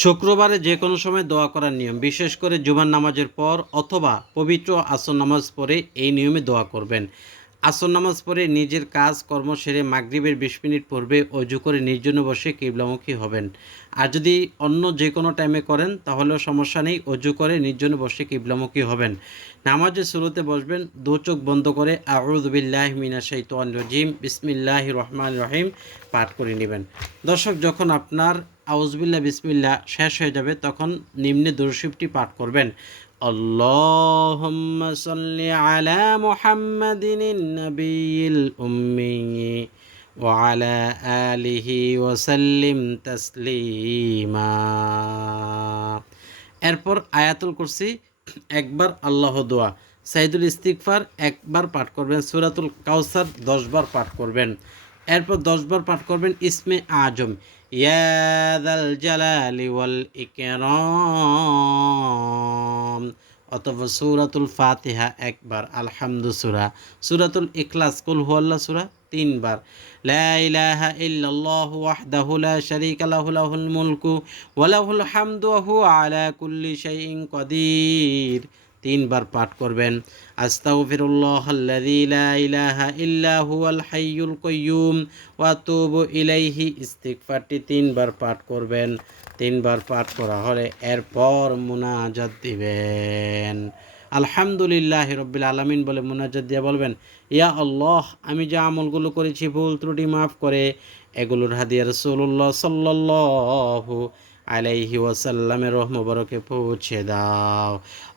শুক্রবারে যে কোনো সময় দোয়া করার নিয়ম, বিশেষ করে জুমার নামাজের পর অথবা পবিত্র আসর নামাজ পড়ে এই নিয়মে দোয়া করবেন। আসর নামাজ পড়ে নিজের কাজ কর্ম সেরে মাগরিবের ২০ মিনিট পূর্বে অজু করে নির্জনে বসে কিবলামুখী হবেন। আর যদি অন্য যে কোনো টাইমে করেন তাহলেও সমস্যা নেই, অজু করে নির্জনে বসে কিবলামুখী হবেন। নামাজের শুরুতে বসবেন, দু চোখ বন্ধ করে আউযু বিল্লাহি মিনাশ শাইতানির রাজিম বিসমিল্লাহির রহমানির রহিম পাঠ করে নেবেন। দর্শক, যখন আপনার আউযুবিল্লাহ বিসমিল্লাহ শেষ হয়ে যাবে তখন নিম্নে দরুদ শরীফটি পাঠ করবেন। আল্লাহুম্মা সাল্লি আলা মুহাম্মাদিন নাবিয়িল উম্মি ওয়া আলা আলিহি ওয়া সাল্লিম তাসলিমা। এরপর আয়াতুল কুরসি একবার, আল্লাহ দোয়া, সাইদুল ইস্তিগফার একবার পাঠ করবেন, সূরাতুল কাউসার 10 বার পাঠ করবেন। এরপর 10 বার পাঠ করবেন ইসমে আজম, ইয়া যাল জালালি ওয়াল ইকরাম, অথবা সূরাতুল ফাতিহা একবার, আলহামদু সূরা, সূরাতুল ইখলাস, কুল হুয়াল্লাহ সূরা 3 বার, লা ইলাহা ইল্লাল্লাহু ওয়াহদাহু লা শারীকা লাহু লাহুল মুলকু ওয়া লাহুল হামদু ওয়া হুয়া আলা কুল্লি শাইইন কাদির 3 বার পাঠ করবেন। আস্তাগফিরুল্লাহাল্লাযী লা ইলাহা ইল্লা হুয়াল হাইয়ুল কাইয়্যুম ওয়া আতুবু ইলাইহি ইস্তিগফারটি 3 বার পাঠ করবেন। 3 বার পাঠ করা হলে এরপর মুনাজাত দিবেন। আলহামদুলিল্লাহি রাব্বিল আলামিন বলে মুনাজাত দিয়ে বলবেন, ইয়া আল্লাহ, আমি যে আমলগুলো করেছি ভুল ত্রুটি মাফ করে এগুলোর হাদিয়া রাসূলুল্লাহ সাল্লাল্লাহু আলাইহি ওয়াসাল্লামের রহ মুবারকে পৌঁছে দাও।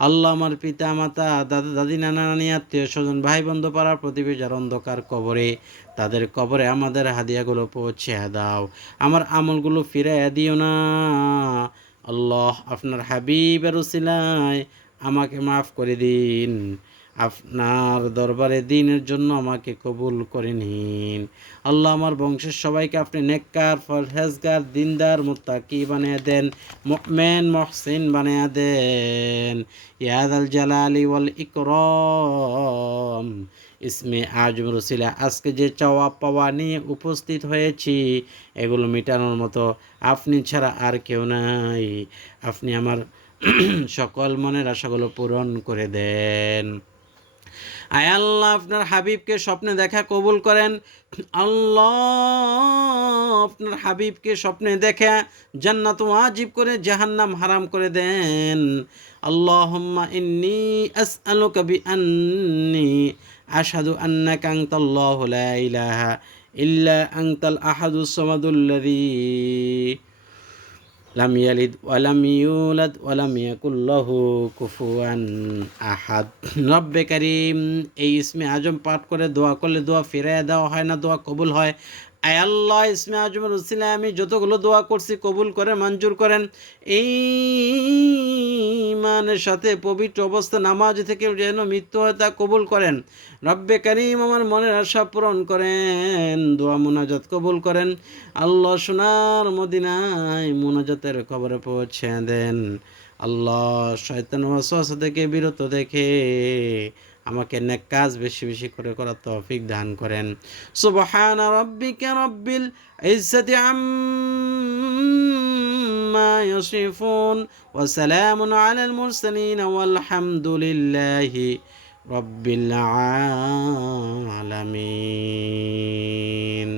আল্লাহ, আমার পিতা মাতা, দাদা দাদি, নানা নানি, আত্মীয় স্বজন, ভাই বন্ধু, পাড়ার প্রতিবেশী যারা অন্ধকার কবরে, তাদের কবরে আমাদের হাদিয়াগুলো পৌঁছে দাও। আমার আমলগুলো ফিরাইয়া দিও না। আল্লাহ, আপনার হাবিবের উসিলায় আমাকে মাফ করে দিন। আপনার দরবারে দিনের জন্য আমাকে কবুল করে নিন। আল্লাহ, আমার বংশের সবাইকে আপনি নেককার, পরহেজগার, দিনদার, মুত্তাকি বানিয়ে দেন, মুমিন মুহসিন বানিয়ে দেন। ইয়া যাল জালালি ওয়াল ইকরাম। ইসমে আজম রসিলা আজকে যে চাওয়া পাওয়া নিয়ে উপস্থিত হয়েছি এগুলো মেটানোর মতো আপনি ছাড়া আর কেউ নাই। আপনি আমার সকল মনের আশাগুলো পূরণ করে দেন। আয় আল্লাহ, আপনার হাবিবকে স্বপ্নে দেখা কবুল করেন। আল্লাহ, আপনার হাবিবকে স্বপ্নে দেখা জান্নাত ওয়াজিব করে জাহান্নাম হারাম করে দেন। আল্লাহুম্মা ইন্নী আসআলুকা বিআন্নী আশহাদু আন্নাকা আনতাল্লাহু লা ইলাহা ইল্লা আনতাল আহাদুস সামাদুল্লাযী লাম ইয়ালিদ ওয়ালাম ইউলাদ ওয়ালাম ইয়াকুল লাহু কুফুয়ান আহাদ। রব্বে কারীম, এই ইসমে আজম পাঠ করে দোয়া করলে দোয়া ফিরাইয়া দেওয়া হয় না, দোয়া কবুল হয়। আয় আল্লাহ, ইসমে আজমের উসিলায় আমি যতগুলো দোয়া করছি কবুল করেন, মঞ্জুর করেন। এই ইমানের সাথে পবিত্র অবস্থা নামাজ থেকে যেন মৃত্যু হয় তা কবুল করেন। রব্বে কারীম, আমার মনের আশা পূরণ করেন, দোয়া মুনাজাত কবুল করেন। আল্লাহ, সোনার মদিনায় মুনাজাতের খবরে পৌঁছে দেন। আল্লাহ, শয়তান ওয়াসওয়াসা থেকে বিরত দেখে আমাকে নেক কাজ বেশি বেশি করে করার তৌফিক দান করেন। সুবহানা রাব্বিকা রাব্বিল ইজ্জাতি আম্মা ইয়াসিফুন ওয়া সালামুন আলাল মুরসালিন ওয়াল হামদুলিল্লাহি রাব্বিল আলামিন।